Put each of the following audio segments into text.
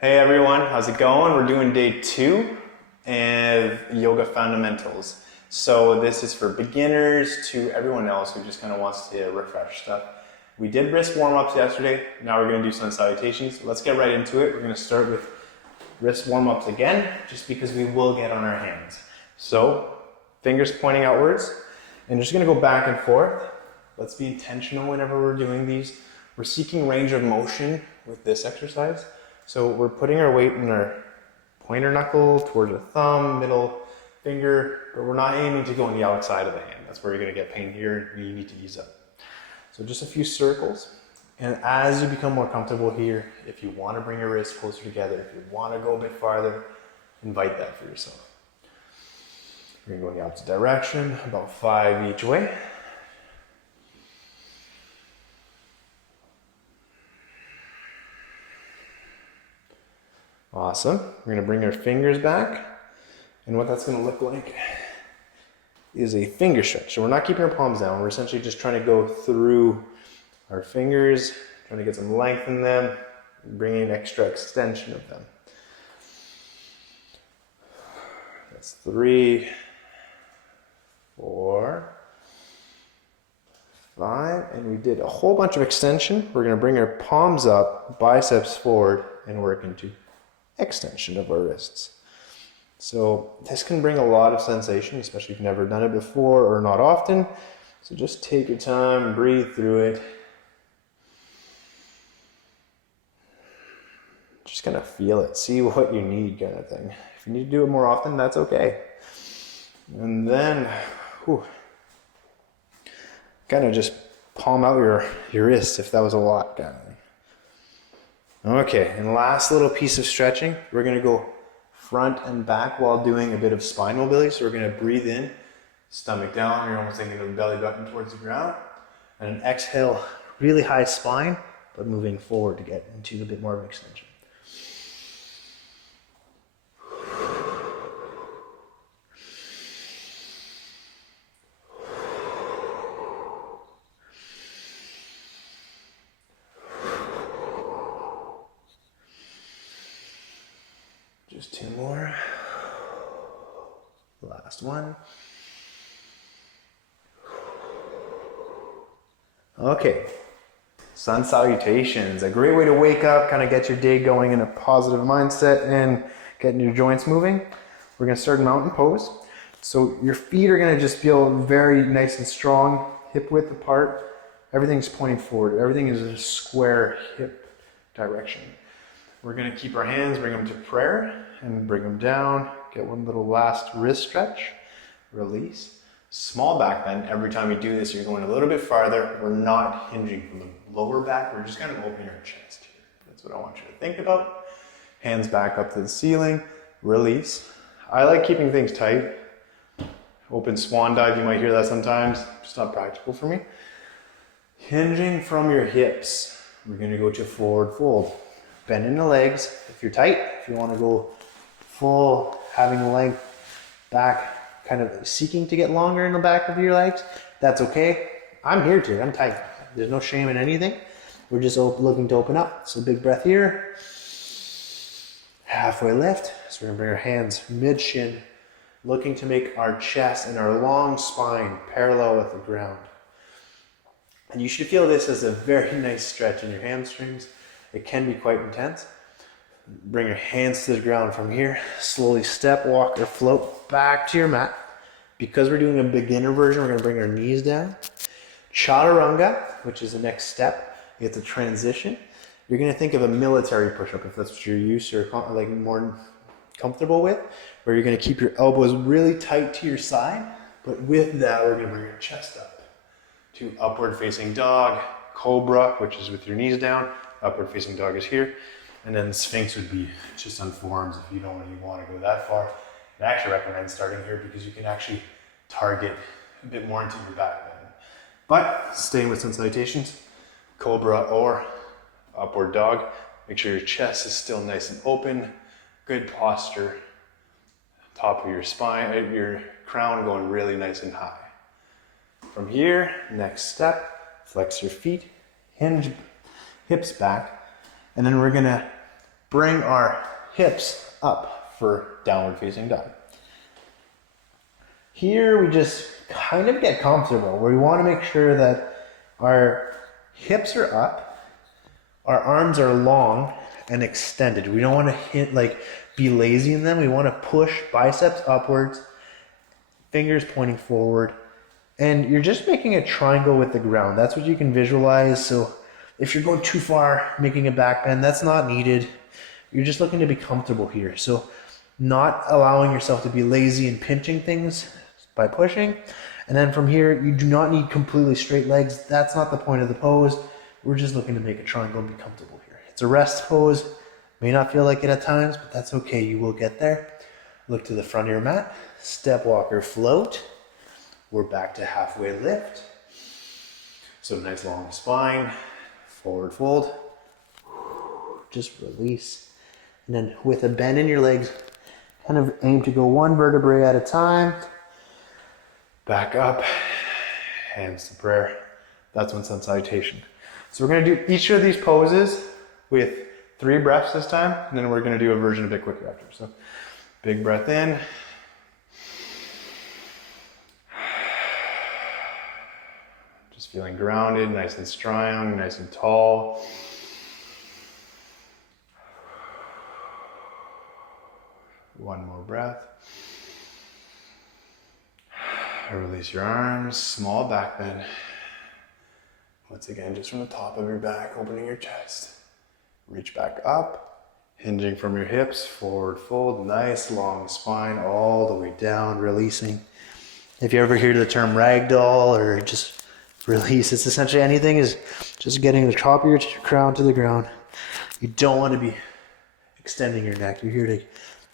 Hey everyone, how's it going? We're doing day 2 of yoga fundamentals. So this is for beginners to everyone else who just kind of wants to refresh stuff. We did wrist warm-ups yesterday. Now we're going to do sun salutations. Let's get right into it. We're going to start with wrist warm-ups again, just because we will get on our hands. So fingers pointing outwards, and just going to go back and forth. Let's be intentional whenever we're doing these. We're seeking range of motion with this exercise. So we're putting our weight in our pointer knuckle towards the thumb, middle finger, but we're not aiming to go on the outside of the hand. That's where you're going to get pain here and you need to ease up. So just a few circles. And as you become more comfortable here, if you want to bring your wrists closer together, if you want to go a bit farther, invite that for yourself. We're going to go in the opposite direction, about 5 each way. Awesome. We're going to bring our fingers back, and what that's going to look like is a finger stretch. So we're not keeping our palms down. We're essentially just trying to go through our fingers, trying to get some length in them, bringing an extra extension of them. That's 3, 4, 5, and we did a whole bunch of extension. We're going to bring our palms up, biceps forward, and work into extension of our wrists. So this can bring a lot of sensation, especially if you've never done it before or not often. So just take your time, breathe through it. Just kind of feel it, see what you need kind of thing. If you need to do it more often, that's okay. And then, kind of just palm out your wrists if that was a lot kind of thing. Okay, and last little piece of stretching, we're going to go front and back while doing a bit of spine mobility. So we're going to breathe in, stomach down, you're almost thinking of the belly button towards the ground. And an exhale, really high spine, but moving forward to get into a bit more of an extension. Just 2 more. Last one. Okay. Sun salutations. A great way to wake up, kind of get your day going in a positive mindset and getting your joints moving. We're going to start in mountain pose. So your feet are going to just feel very nice and strong, hip width apart. Everything's pointing forward. Everything is a square hip direction. We're going to keep our hands, bring them to prayer, and bring them down. Get one little last wrist stretch. Release. Small back bend. Every time you do this, you're going a little bit farther. We're not hinging from the lower back. We're just kind of opening our chest here. That's what I want you to think about. Hands back up to the ceiling. Release. I like keeping things tight. Open swan dive, you might hear that sometimes. It's not practical for me. Hinging from your hips. We're going to go to forward fold. Bend in the legs. If you're tight, if you want to go full, having length back, kind of seeking to get longer in the back of your legs, that's okay. I'm here to, I'm tight. There's no shame in anything. We're just looking to open up. So big breath here. Halfway lift. So we're going to bring our hands mid-shin, looking to make our chest and our long spine parallel with the ground. And you should feel this as a very nice stretch in your hamstrings. It can be quite intense. Bring your hands to the ground from here. Slowly step, walk, or float back to your mat. Because we're doing a beginner version, we're going to bring our knees down. Chaturanga, which is the next step. It's a transition. You're going to think of a military push-up if that's what you're used to or like more comfortable with, where you're going to keep your elbows really tight to your side. But with that, we're going to bring your chest up to upward facing dog, cobra, which is with your knees down. Upward facing dog is here. And then Sphinx would be just on forearms if you don't really want to go that far. I actually recommend starting here because you can actually target a bit more into your back bend. But staying with Sun Salutations, cobra or upward dog, make sure your chest is still nice and open. Good posture. Top of your spine, your crown going really nice and high. From here, next step, flex your feet, hinge hips back, and then we're gonna bring our hips up for downward facing dog. Here we just kind of get comfortable. We want to make sure that our hips are up, our arms are long and extended. We don't want to be lazy in them. We want to push biceps upwards, fingers pointing forward, and you're just making a triangle with the ground. That's what you can visualize. So if you're going too far, making a back bend, that's not needed. You're just looking to be comfortable here. So not allowing yourself to be lazy and pinching things by pushing. And then from here, you do not need completely straight legs. That's not the point of the pose. We're just looking to make a triangle and be comfortable here. It's a rest pose. May not feel like it at times, but that's okay. You will get there. Look to the front of your mat. Step walker float. We're back to halfway lift. So nice long spine. Forward fold. Just release. And then with a bend in your legs, kind of aim to go one vertebrae at a time. Back up. Hands to prayer. That's one Sun Salutation. So we're going to do each of these poses with 3 breaths this time, and then we're going to do a version a bit quicker after. So big breath in. Just feeling grounded, nice and strong, nice and tall. One more breath. Release your arms, small back bend. Once again, just from the top of your back, opening your chest. Reach back up, hinging from your hips, forward fold, nice long spine all the way down, releasing. If you ever hear the term ragdoll or just release, it's essentially anything is just getting the top of your crown to the ground. You don't want to be extending your neck. You're here to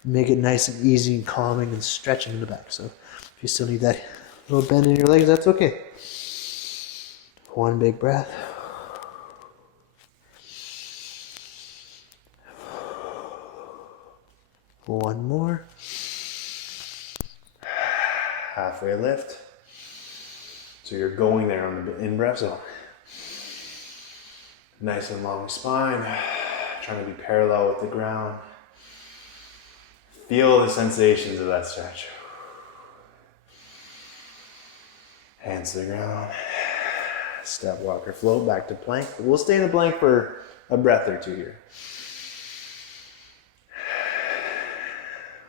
make it nice and easy and calming and stretching in the back. So if you still need that little bend in your legs, that's okay. One big breath. One more. Halfway lift. So you're going there on the in-breath. So nice and long spine. Trying to be parallel with the ground. Feel the sensations of that stretch. Hands to the ground. Step walker float back to plank. We'll stay in the plank for a breath or two here.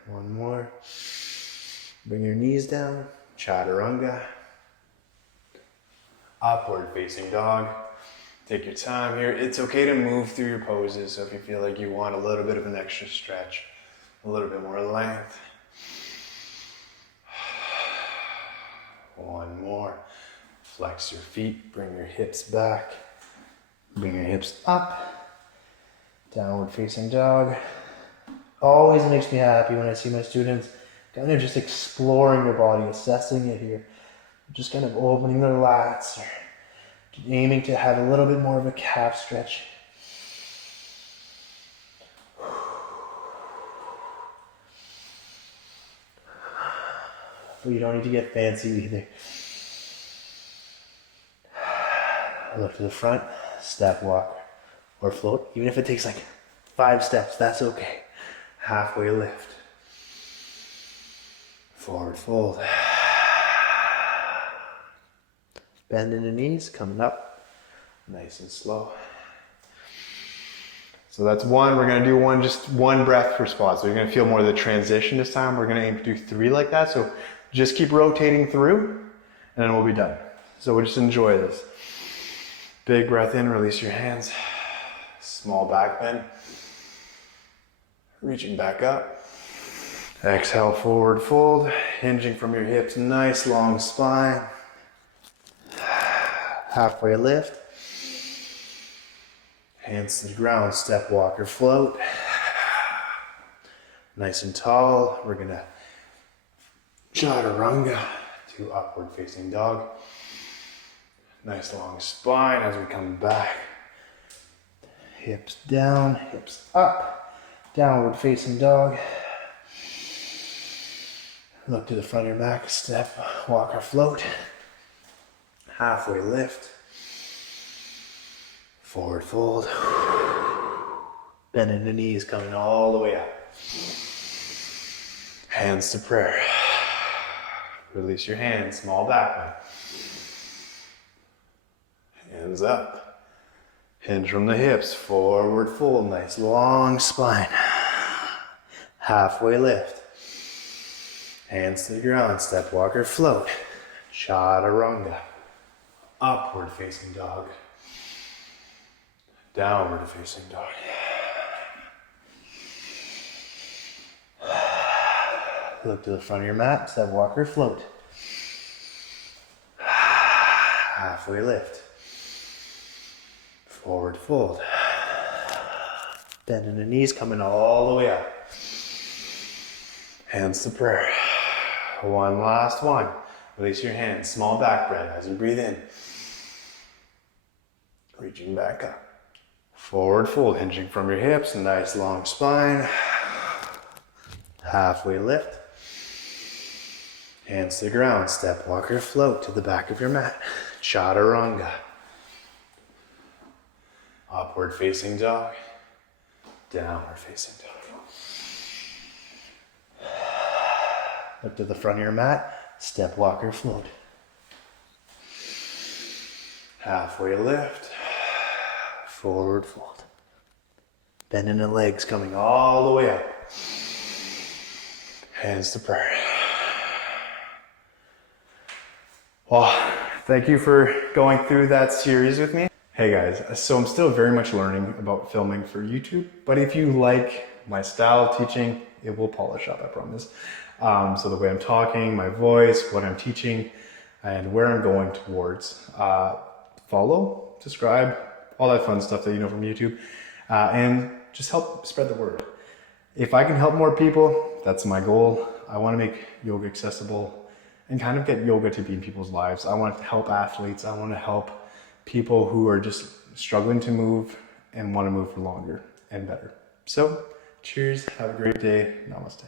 One more. Bring your knees down. Chaturanga. Upward facing dog. Take your time here. It's okay to move through your poses. So if you feel like you want a little bit of an extra stretch, a little bit more length. One more. Flex your feet, bring your hips back, bring your hips up, downward facing dog. Always makes me happy when I see my students kind of just exploring their body, assessing it here, just kind of opening their lats, or aiming to have a little bit more of a calf stretch. But you don't need to get fancy either. Look to the front, step walk or float. Even if it takes like 5 steps, that's okay. Halfway lift. Forward fold. Bend in the knees, coming up. Nice and slow. So that's one. We're going to do just one breath per spot. So you're going to feel more of the transition this time. We're going to aim to do 3 like that. So just keep rotating through and then we'll be done. So we'll just enjoy this. Big breath in, release your hands. Small back bend. Reaching back up. Exhale, forward fold. Hinging from your hips, nice long spine. Halfway lift. Hands to the ground, step walker float. Nice and tall. We're gonna chaturanga to upward facing dog. Nice long spine as we come back. Hips down, hips up. Downward facing dog. Look to the front of your mat, step, walk or float. Halfway lift. Forward fold. Bending the knees, coming all the way up. Hands to prayer. Release your hands, small back bend. Hands up. Hinge from the hips, forward fold, nice long spine. Halfway lift. Hands to the ground, step walker float. Chaturanga. Upward facing dog. Downward facing dog. Look to the front of your mat, step walker float. Halfway lift. Forward fold. Bending the knees, coming all the way up. Hands to prayer. One last one. Release your hands, small back bend as you breathe in. Reaching back up. Forward fold, hinging from your hips, nice long spine. Halfway lift. Hands to the ground, step walker float to the back of your mat. Chaturanga. Upward facing dog. Downward facing dog. Look to the front of your mat, step walker float. Halfway lift. Forward fold. Bending the legs, coming all the way up. Hands to prayer. Well, thank you for going through that series with me. Hey guys, so I'm still very much learning about filming for YouTube, but if you like my style of teaching, it will polish up, I promise. So the way I'm talking, my voice, what I'm teaching, and where I'm going towards. Follow, subscribe, all that fun stuff that you know from YouTube, and just help spread the word. If I can help more people, that's my goal. I want to make yoga accessible and kind of get yoga to be in people's lives. I want to help athletes. I want to help people who are just struggling to move and want to move for longer and better. So, cheers. Have a great day. Namaste.